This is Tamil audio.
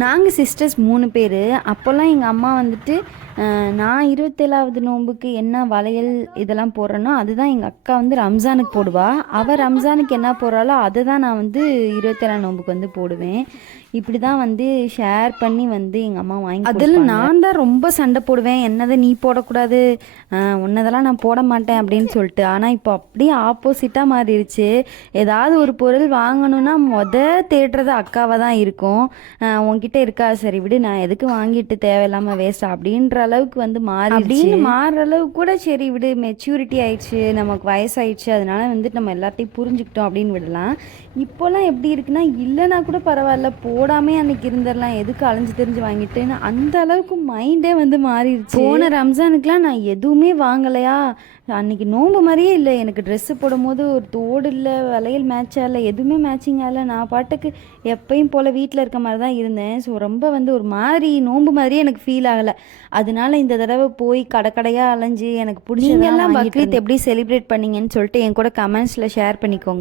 நாங்கள் சிஸ்டர்ஸ் 3 பேர். அப்போல்லாம் எங்கள் அம்மா வந்துட்டு நான் 27வது நோன்புக்கு என்ன வளையல் இதெல்லாம் போடுறேனோ அதுதான் எங்கள் அக்கா வந்து ரம்ஜானுக்கு போடுவா. அவள் ரம்ஜானுக்கு என்ன போடுறாளோ அதை தான் நான் வந்து 27ஆம் நோன்புக்கு வந்து போடுவேன். இப்படி தான் வந்து ஷேர் பண்ணி வந்து எங்கள் அம்மா வாங்கி அதில் நான் தான் ரொம்ப சண்டை போடுவேன். என்னதை நீ போடக்கூடாது, உன்னதெல்லாம் நான் போட மாட்டேன் அப்படின்னு சொல்லிட்டு. ஆனால் இப்போ அப்படியே ஆப்போசிட்டாக மாறிடுச்சு. ஏதாவது ஒரு பொருள் வாங்கணும்னா தேடுறது அக்காவை தான் இருக்கும். உன்கிட்ட இருக்கா, சரி விடு, நான் எதுக்கு வாங்கிட்டு தேவையில்லாமல் வேஸ்ட் அப்படின்ற அளவுக்கு வந்து அப்படின்னு மாறுற அளவுக்கு கூட சரி விடு, மெச்சூரிட்டி ஆயிடுச்சு, நமக்கு வயசாயிடுச்சு, அதனால வந்துட்டு நம்ம எல்லாத்தையும் புரிஞ்சுக்கிட்டோம் அப்படின்னு விடலாம். இப்போல்லாம் எப்படி இருக்குன்னா, இல்லைனா கூட பரவாயில்ல, போடாமே அன்னைக்கு இருந்துடலாம், எதுக்கு அலைஞ்சு தெரிஞ்சு வாங்கிட்டுன்னு அந்த அளவுக்கு மைண்டே வந்து மாறிடுச்சு. போன ரம்ஜானுக்குலாம் நான் எதுவுமே வாங்கலையா, அன்றைக்கி நோன்பு மாதிரியே இல்லை. எனக்கு ட்ரெஸ்ஸு போடும்போது ஒரு தோடு இல்லை, வளையல் மேட்சாக இல்லை, எதுவுமே மேட்சிங்காக இல்லை. நான் பாட்டுக்கு எப்பயும் போல் வீட்டில் இருக்க மாதிரி தான் இருந்தேன். ஸோ ரொம்ப வந்து ஒரு மாதிரி நோன்பு மாதிரியே எனக்கு ஃபீல் ஆகலை. அதனால இந்த தடவை போய் கடையாக அலைஞ்சு எனக்கு பிடிச்ச. நீங்கள்லாம் பக்ரீத் எப்படி செலிப்ரேட் பண்ணீங்கன்னு சொல்லிட்டு என் கூட கமெண்ட்ஸில் ஷேர் பண்ணிக்கோங்க.